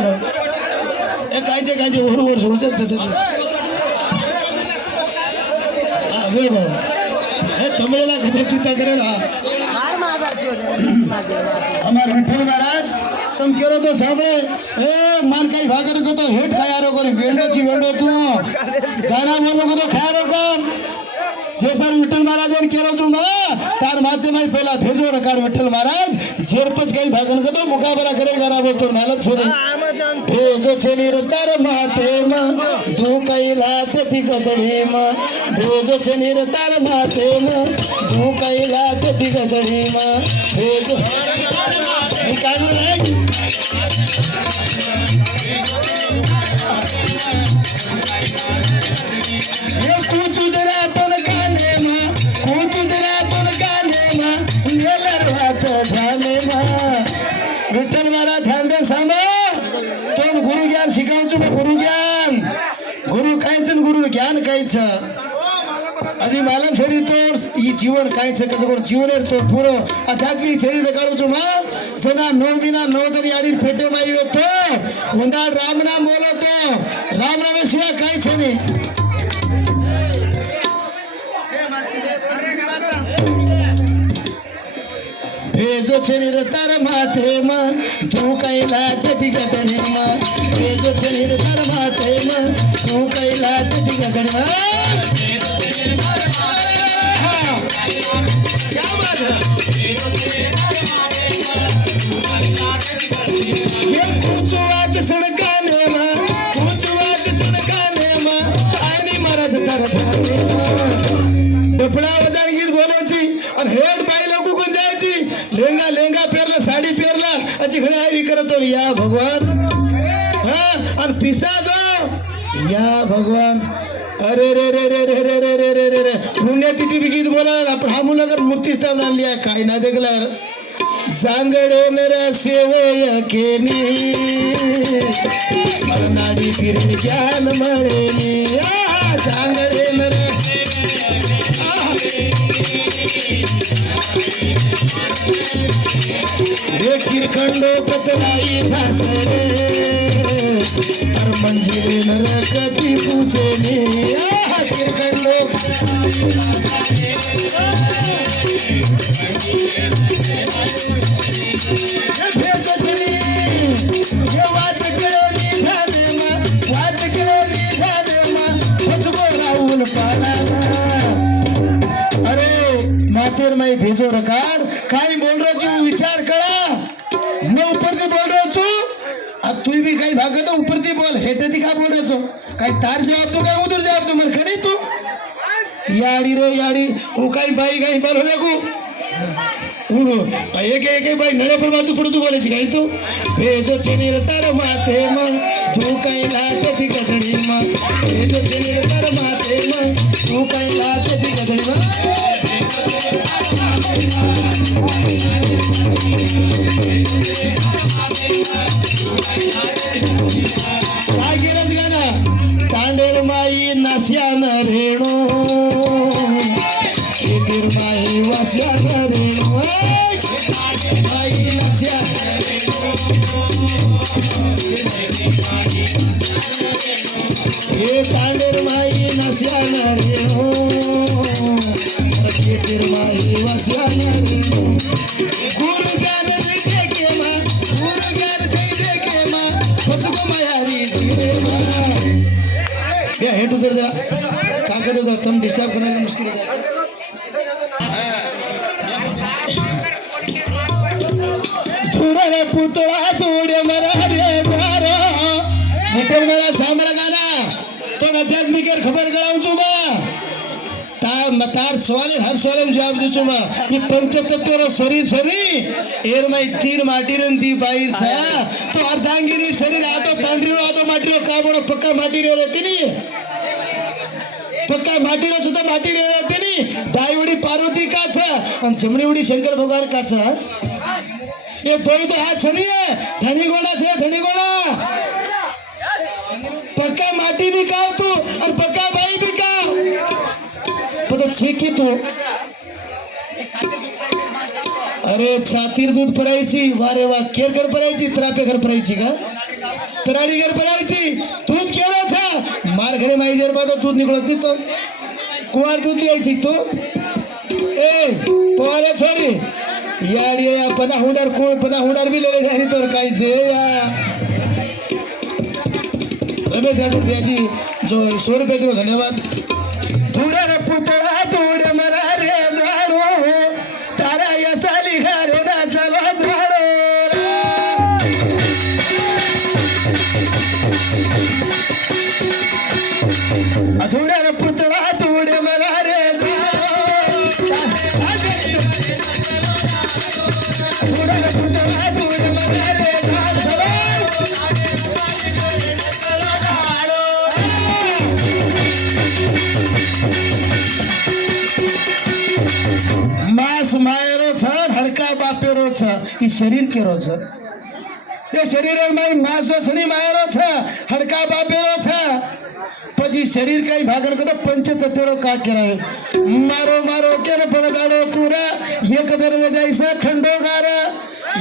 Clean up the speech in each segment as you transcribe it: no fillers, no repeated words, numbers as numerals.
कायचे कायचे वर होऊ शकतं त्याचं वेळ भाऊ हे तमिळला कसं चिंता करेल हमार विठ्ठल महाराज तुम केरो तो सामने ए मान काही भागर को तो हेट खाया रो करे वेंडोची वेंडो तू गाना बोलो को तो खाया रो कम जे सर विठ्ठल महाराज ने केरो छु तार माध्यम में पहला भेजो रकार विठ्ठल महाराज शेरपच काही भागन को तो मुकाबला करे गाना बोलतो नालक छे भेजो छेनी रे तार माथे में तू कैला ते गदड़ी में भेजो छेनी रे तार माथे में तू कैला ते गदड़ी में भेजो कानून है ये कुछ उधरा तो गाने में कुछ उधरा तो गाने में ये लरवात ध्याने में विठ्ठल महाराज ध्यान दे सामे तुम गुरु ज्ञान शिकावचो में गुरु ज्ञान गुरु कायच गुरु ज्ञान कायच अजी मालम शरीर तो ये जीवन कायच कसं कोण जीवन आहे तो पुरो आध्यात्मिक शरीर काढूचो मा जना 9 महिना 9 तरी आडी फेटे माई होतो उंदा राम नाम बोलतो राम नाम शिवाय कायच नाही भेजो शरीर तार माथे में तू कैला ते गदड़ी में भेजो शरीर तार माथे में तू कैला ते गदड़ी में क्या बात है ये कुछ बात सड़काने में कुछ बात सड़काने में आईनी महाराज करताने डफड़ा बजान गीत बोलायची आणि हेड बाई लोक कोण जायची लेंगा लेंगा पेरला साडी पेरला अची घडी आयरी करतो या भगवान हां आणि पिसा दो या भगवान अरे रे रे रे रे रे रे रे रे रे रे पुण्यतिथी गीत बोलायला आपण हा मुलागर मूर्ती स्थापना आणली आहे काय ना देखलार सांगडे मेरा सेवय केनी नाडी फिरे ज्ञान मळेनी सांगडे मेरा हे किरखंडो पतराई भासरे अर मंजिरे नरकती पूछेनी किरखंडो भेजनी हे वाट कळोनी धानेमा वाट कळोनी धानेमा फसगो राहुल पाला अरे मातेर माई भेजो रकार काय बोल रहा छू विचार करा मैं ऊपर से बोल रहा छू अब तू भी कहीं भागे तो ऊपर से बोल हेटे थी का बोल रहा छो कहीं तार जवाब तो कहीं उधर जवाब तो मन खड़ी तू याड़ी रे याड़ी वो कहीं भाई कहीं बोलो देखो एक भाई नड़े पर बात पड़ तू बोले कहीं तो भेजो चेनी तार माथे में तू कहीं लाते थी गदड़ी में भेजो चेनी तार माथे में तू कहीं लाते थी गदड़ी में तांडेर माई नास्यान रेणू माई वास्यान रेणू माई नास्या हे तांडेर माई नास्यान रेणू माई वास्यान रेणू गुरु ज्ञान देखे मा गुरु ज्ञान देखे मा फसको मायारी धीरे मा या हेट उधर जरा कागज दो तुम डिस्टर्ब करने का मुश्किल हो जाएगा धुरे पुतला तोड़े मरा रे दारा विठ्ठल मेरा सांभळा गाना तो आध्यात्मिक खबर गळावू छु तार सवाल हर सवाल जवाब दू छु ये पंचतत्व शरीर शरीर एर में तीन माटी दी बाहर छा तो अर्धांगिनी शरीर आतो तांडरी आतो माटी का बड़ो पक्का माटी रे रहती नहीं पक्का माटी रो सुद्धा माटी रे रहती नहीं दाईवड़ी पार्वती का छा जमनी उड़ी शंकर भगवान का छा ये दोई तो हाथ छनी है धनी गोड़ा छे धनी गोड़ा पक्का माटी भी काव तू और पक्का भाई भी काव पता छेकी तू अरे छातीर दूध परायची वारे वा केर कर परायची त्रापे कर परायची का तराडी घर पडायची दूध केलं था मार घरे माई जर पाहतो दूध निघत तो कुवार दूध द्यायची तू ए पोहायला छोडी याड या पना हुडार कोण पना हुडार बी लेले जाणी तर काहीच या रमेश राठोड जो 100 रुपये दिलो धन्यवाद थोड़ा रे पुतळा थोड़ा मरा रे जाणो तारा यसा लिखा रे ना चलो जाणो थोड़ा रे पुतळा थोड़ा मरा रे जाणो थोड़ा रे पुतळा थोड़ा मरा रे मास मायरो छ हड़का बापेरो छ ई शरीर केरो छ ये शरीर में मास सनी मायरो छ हड़का बापेरो छ પછી શરીર કઈ ભાગર કદો પંચતત્વરો કા કેરાય મારો મારો કેને પડગાડો તુરા એક દરવાજાઈસા ઠંડો ગાર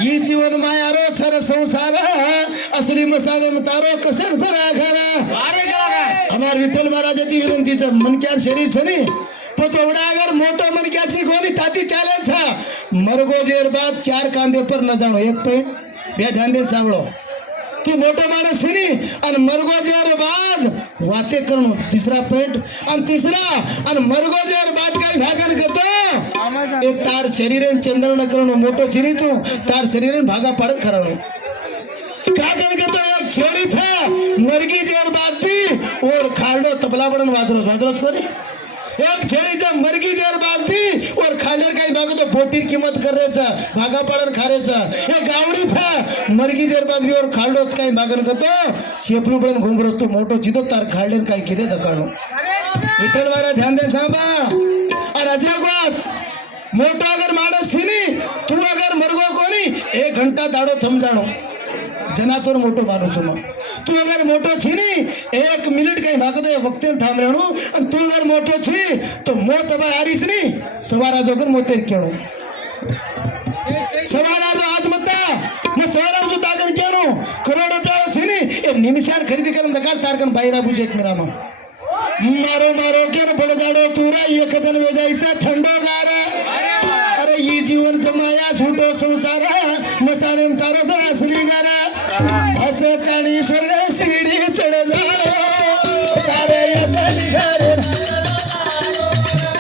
ઈ જીવન માયારો સર સંસાર असली मसाले मतारो कसेर जरा घरा અમાર વિઠ્ઠલ મહારાજથી વિનંતી છે મનક્યાર શરીર છે ને પતોડા અગર મોટો મનક્યાસી ગોની તાતી ચાલે છે મરગો જેર બાદ ચાર કાંદે પર ન જાણો એક પોઈન્ટ બે ધ્યાન દે સાંભળો तू मोठा माणूस आहे आणि मरगोजेर बाद वाते करणं तिसरा पॉइंट आणि तिसरा आणि मरगोजेर बाद काही भागन करतो एक तार शरीरेन चंद्रण करणं मोठो छिनी तू तार शरीरेन भागा पाडत खराणं काय करतो एक छेडी था मरगी जेर बाद भी और खाडो तबला बडन वाजरोच कोणी एक छेडीचा मरगी जेर बाद भी और खांडेर काही भाग तो बोटीर किंमत करायचा भागा पाडन खारेचा एक गावडीचा मरगी जेर बाद भी और खांडोत काही भागन करतो चेपलू बडन घुमरस तो मोठो चितो तार खांडेर काही किदे दकाणो विठ्ठल वारा ध्यान दे सांबा और अजय गोत मोठो अगर माणूस सीनी तू अगर मरगो कोणी 1 घंटा दाडो थम जाणो जनातोर मोटो माणूस मग तू अगर मोटो छी नी 1 मिनिट काही भागतो एक वक्ते थांब रेणू आणि तू अगर मोटो छी तो मोत बा आरीस नी सवारा जोगर मोते केणो सवारा जो आज मत्ता मैं सवारा जो तागन केणो करोड़ रुपया छी नी ए निमिषार खरेदी करन दकाळ तारकन बायरा बुजे एक मेरा में मारो मारो केन बडगाडो तुरा एक दिन वेजाईसा थंडो गार अरे ये जीवन समाया झूठो संसार मसाणे तारो तर असली गारा हसे ताणी स्वर्ग सीडी चढ जाणो तारे असली घर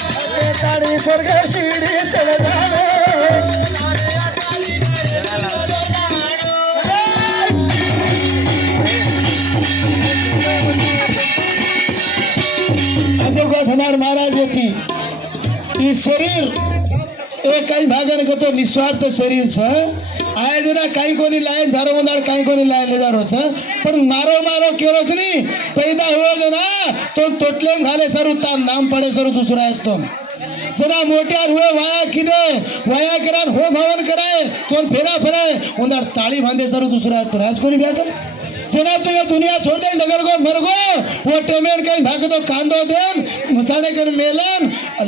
हसे ताणी स्वर्ग सीडी चढ जाणो अजोगत हमार महाराज येती ई शरीर एक काही भागन करतो निस्वार्थ शरीर छ आय जना काही कोणी लायन झारो मंदाळ काही कोणी लायन ले जारो छ पण मारो मारो केरो छ नी पैदा हो जो ना तो तोटलेम घाले सरू ता नाम पडे सरू दुसरा असतो जना मोठ्यार हुए वाया किदे वाया करान हो भवन कराय तो फेरा फराय उंदार ताळी बांधे सरू दुसरा असतो राज कोणी ब्या कर जना तो ये दुनिया छोड़ दे नगर को मरगो वो टेमेर कहीं भाग तो कांदो देन मसाने कर मेलन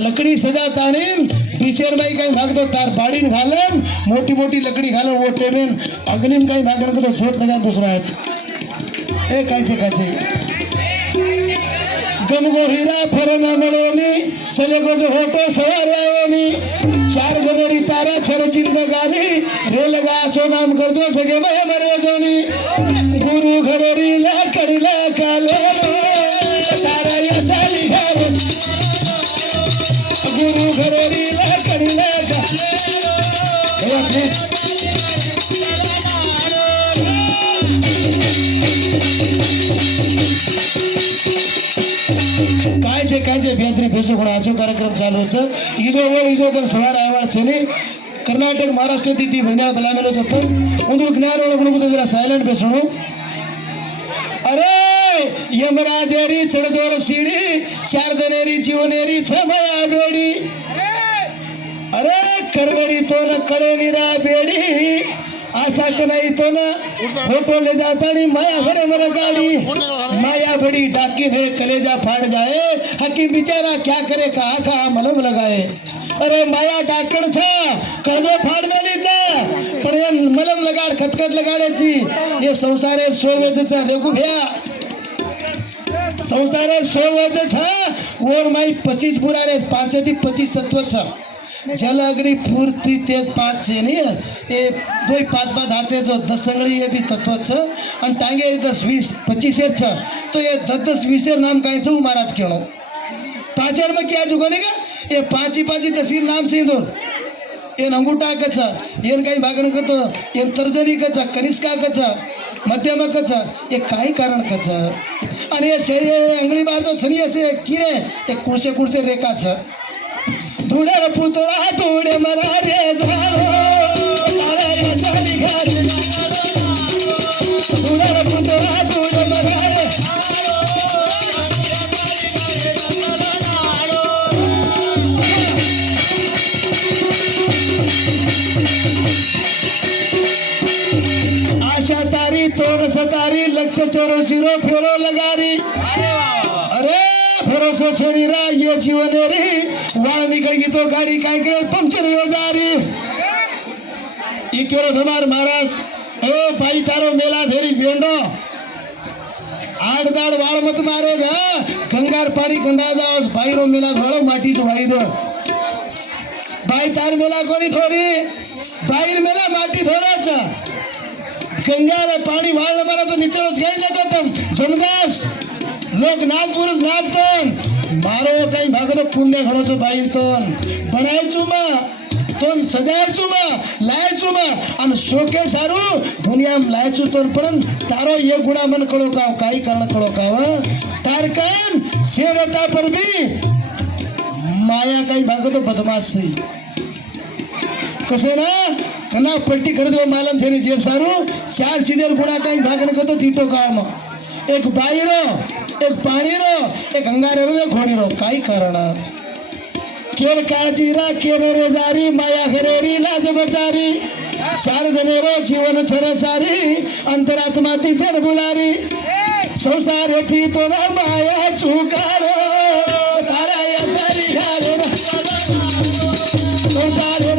लकड़ी सजा ताणीन पीछेर माई कहीं भाग तो तार बाड़ीन घालन मोटी मोटी लकड़ी घालन वो टेमेन अग्निम कहीं भागन को तो जोत लगा दूसरा है ए काचे गमगो हीरा फरना मड़ोनी चले को जो होटो सवार आयोनी 4 गनरी तारा छर जिंदगानी रे लगा छो नाम करजो सगे मैं मरो जोनी गुरु घरोरी ला कड़ीला काले तारा यसाली घर गुरु घरोरी ला कड़ीला काले प्लीज कायचे बेसरी बेसो कोण आजो कार्यक्रम चालू छ इजो तर सवार आयवाळ छे ने कर्नाटक महाराष्ट्र ती भंजाळ बलामेलो जतो ಒಂದು ಜ್ಞಾನ ಒಳಗುಣಗುದ ಜರ ಸೈಲೆಂಟ್ ಬೇಸಣು अरे यमराजेरी चढ़जोर सीढ़ी शारदनेरी जीवनेरी छमया बेड़ी अरे करवरी तो न कड़े निरा बेड़ी आशा नहीं तो ना फोटो ले जाता नहीं माया भरे मर गाड़ी माया बड़ी डाकी है कलेजा फाड़ जाए हकीम बेचारा क्या करे कहा मलम लगाए अरे माया डाकड़ छा कर्जो फाड़ में ली जाए पण हे मलम लगाड खतखत लगाडायची हे संसार आहे 16 वर्षाचा लेकू घ्या संसार है 100 वर्ष और माई 25 पूरा रे 5 થી 25 तत्व छ जल अग्नि पूर्ति तेज 5 से नहीं ये 2 5 5 आते जो 10 संगड़ी ये भी तत्व छ और टांगे 10 20 25 छ तो ये 10 10 20 नाम काई छ महाराज केनो पांचर में क्या जुगने का ये पांची पांची दसीर नाम से दो ये अंगूठा कच ये काही भागन कतो ये तर्जनी कच कनिष्का कच मध्यम कच ये काही कारण कच आणि अंगली बार तो सनी असे किरे ते कुर्से कुर्से रेखा छ धुरे पुतळा धुरे मरा रे जाओ तारा रे सारी घाट धुरे पुतळा धुरे मरा रे आशा तारी तोड़ सतारी लक्ष्य चोरो सिरो फेरो लगारी अरे भरोसा शरीरा ये जीवन रे वाळ निकली तो गाड़ी काय के पंक्चर हो जारी ई केरो धमार महाराज ए भाई तारो मेला धेरी बेंडो आड़ दाड़ वाळ मत मारे गा गंगार पानी गंदा जाओ भाई रो मेला धोळो माटी से भाई दो भाई तार मेला कोनी थोड़ी भाई मेला माटी धोळाचा गंगार पाणी वाळ मारा तो निचळच गई जातो तुम समजास लोक नागपुरुष नागतोन मारो काही भागतो पुण्य घडोचो बाईतोन बनायचो मा तोन सजायचो मा लायचो मा आणि शोके सारू दुनियाम लायचो तोन पण तारो ये गुणा मन कळो का काही कारण कळो का तारकन शेरता पर भी माया काही भागतो बदमाश से कसे ना कना पट्टी कर दो मालम छेनी जे सारू 4 चीजेर गुणा काही भागन करतो तीटो काम एक बाईरो एक पाणीरो एक अंगारेरो एक घोडीरो काही कारण केर काळजीरा केरे जारी माया घरेरी लाज बचारी 4 जनेरो जीवन सरसारी अंतरात्मा तिसर बुलारी संसार थी तो माया चुकारो तारा या सारी घालो संसार